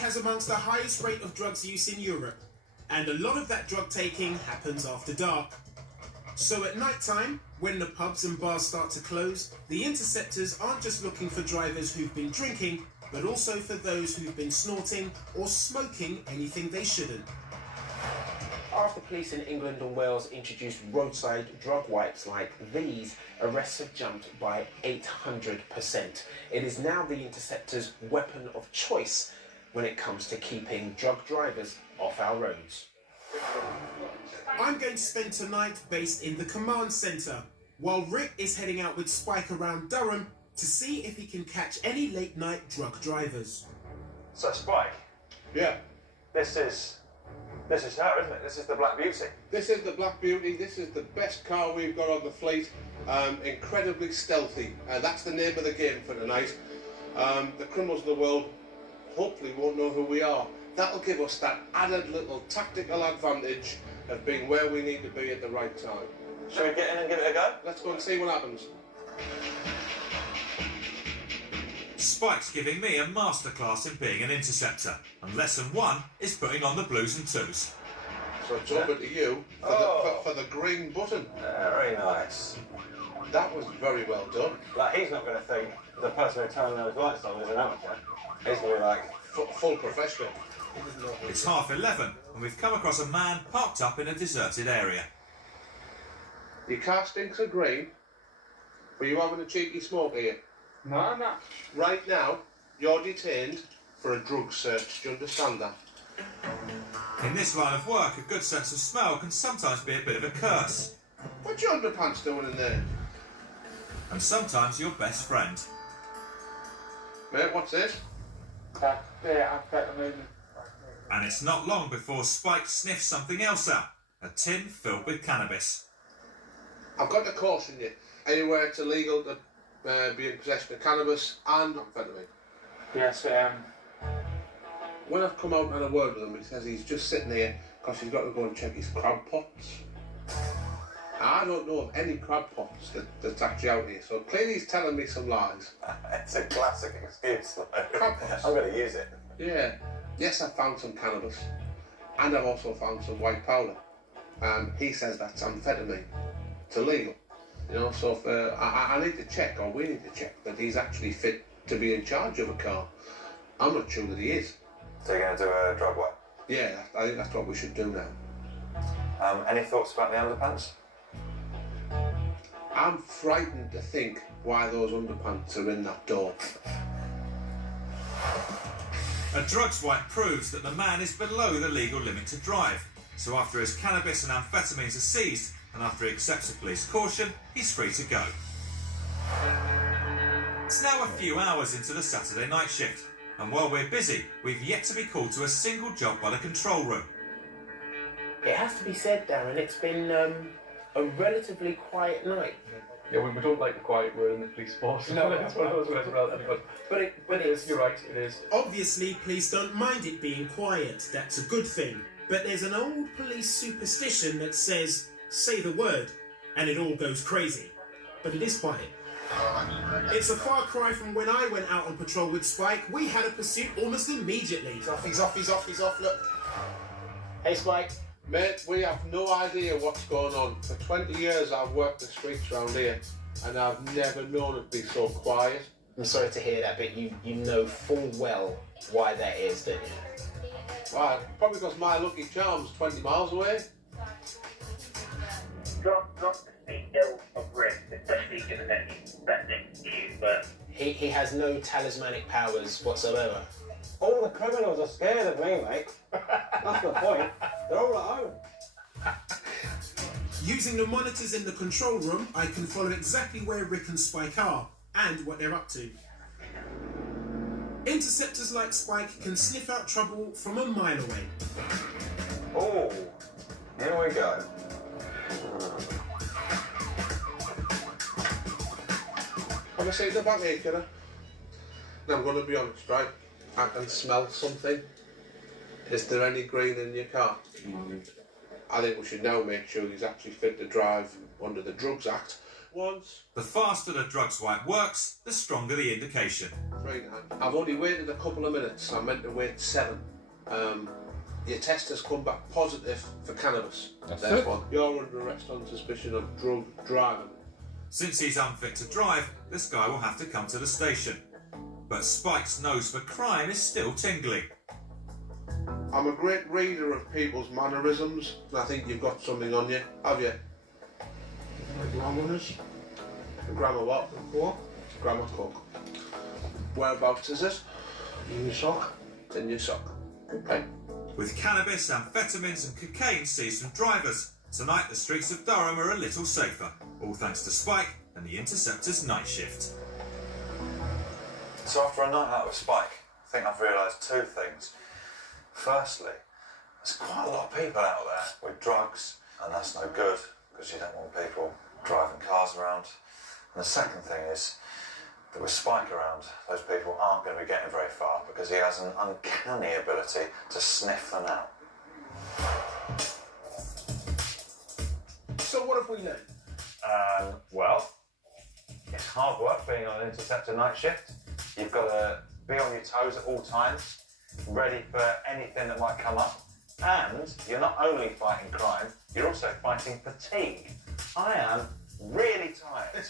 has amongst the highest rate of drugs use in Europe, and a lot of that drug taking happens after dark. So at night time, when the pubs and bars start to close, the interceptors aren't just looking for drivers who've been drinking, but also for those who've been snorting or smoking anything they shouldn't. After police in England and Wales introduced roadside drug wipes like these, arrests have jumped by 800%. It is now the Interceptor's weapon of choice when it comes to keeping drug drivers off our roads. I'm going to spend tonight based in the command centre, while Rick is heading out with Spike around Durham to see if he can catch any late night drug drivers. So Spike? Yeah. This is her, isn't it? This is the Black Beauty. This is the Black Beauty. This is the best car we've got on the fleet. Incredibly stealthy. That's the name of the game for tonight. The criminals of the world hopefully won't know who we are. That'll give us that added little tactical advantage of being where we need to be at the right time. Shall we get in and give it a go? Let's go and see what happens. Spike's giving me a masterclass in being an interceptor, and lesson 1 is putting on the blues and twos. So it's over to you for the green button. Very nice. That was very well done. Like, he's not going to think the person who turned those lights on is an amateur. He's going to be like... Full professional. It's 11:30, and we've come across a man parked up in a deserted area. Your car stinks of green. Were you having a cheeky smoke here? No, I'm not. Right now, you're detained for a drug search. Do you understand that? In this line of work, a good sense of smell can sometimes be a bit of a curse. What's your underpants doing in there? And sometimes your best friend. Mate, what's this? Amphetamine. And it's not long before Spike sniffs something else out. A tin filled with cannabis. I've got to caution you. Anywhere it's illegal to be in possession of cannabis and amphetamine. Yes, When I've come out and had a word with him, he says he's just sitting here because he's got to go and check his crab pots. I don't know of any crab pots that's actually out here, so clearly he's telling me some lies. It's a classic excuse, though. Crab pots? I'm going to use it. Yeah. Yes, I've found some cannabis. And I've also found some white powder. He says that's amphetamine. It's illegal. You know, so if, I need to check, or we need to check, that he's actually fit to be in charge of a car. I'm not sure that he is. So you're going to do a drug wipe? Yeah, I think that's what we should do now. Any thoughts about the underpants? I'm frightened to think why those underpants are in that door. A drug swipe proves that the man is below the legal limit to drive. So after his cannabis and amphetamines are seized, and after he accepts a police caution, he's free to go. It's now a few hours into the Saturday night shift, and while we're busy, we've yet to be called to a single job by the control room. It has to be said, Darren, it's been a relatively quiet night. Yeah, we don't like the quiet word in the police force. No, it's one of those words about anybody. But it is, you're right, it is. Obviously, police don't mind it being quiet. That's a good thing. But there's an old police superstition that says, say the word, and it all goes crazy. But it is quiet. It's a far cry from when I went out on patrol with Spike. We had a pursuit almost immediately. He's off, look. Hey, Spike. Mate, we have no idea what's going on. For 20 years I've worked the streets around here, and I've never known it be so quiet. I'm sorry to hear that, but you know full well why that is, don't you? Right, probably because my Lucky Charm's 20 miles away. Drop the speed ill of risk, especially given that he's spending you, but... He has no talismanic powers whatsoever. All the criminals are scared of me, mate. That's the point. They're all at home. Using the monitors in the control room, I can follow exactly where Rick and Spike are, and what they're up to. Interceptors like Spike can sniff out trouble from a mile away. Oh, here we go. Have a seat in the back here, kiddo. Now I'm going to be honest, right? I can smell something. Is there any green in your car? I think we should now make sure he's actually fit to drive under the Drugs Act, once. The faster the drug swipe works, the stronger the indication. 3 9. I've only waited a couple of minutes. I meant to wait 7. Your test has come back positive for cannabis. Therefore, you're under arrest on suspicion of drug driving. Since he's unfit to drive, this guy will have to come to the station. But Spike's nose for crime is still tingling. I'm a great reader of people's mannerisms, and I think you've got something on you, have you? Grandmother's. Grammar what? What? Grammar cook. Whereabouts is it? In your sock. It's in your sock. Okay. With cannabis, amphetamines and cocaine seized from drivers, tonight the streets of Durham are a little safer, all thanks to Spike and the Interceptor's night shift. So after a night out with Spike, I think I've realised 2 things. Firstly, there's quite a lot of people out there with drugs, and that's no good, because you don't want people driving cars around. And the second thing is that with Spike around, those people aren't going to be getting very far, because he has an uncanny ability to sniff them out. So what have we learned? Well, it's hard work being on an Interceptor night shift. You've got to be on your toes at all times, ready for anything that might come up. And you're not only fighting crime, you're also fighting fatigue. I am really tired.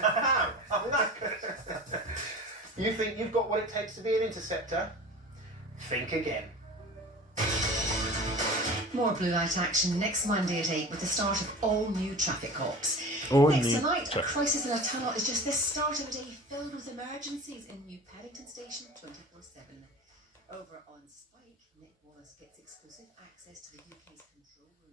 I'm knackered. You think you've got what it takes to be an interceptor? Think again. More Blue Light action next Monday at 8 with the start of all new Traffic Cops. All Next new tonight, a crisis in a tunnel is just the start of a day filled with emergencies in New Paddington Station 24/7. Over on Spike, Nick Wallace gets exclusive access to the UK's control room.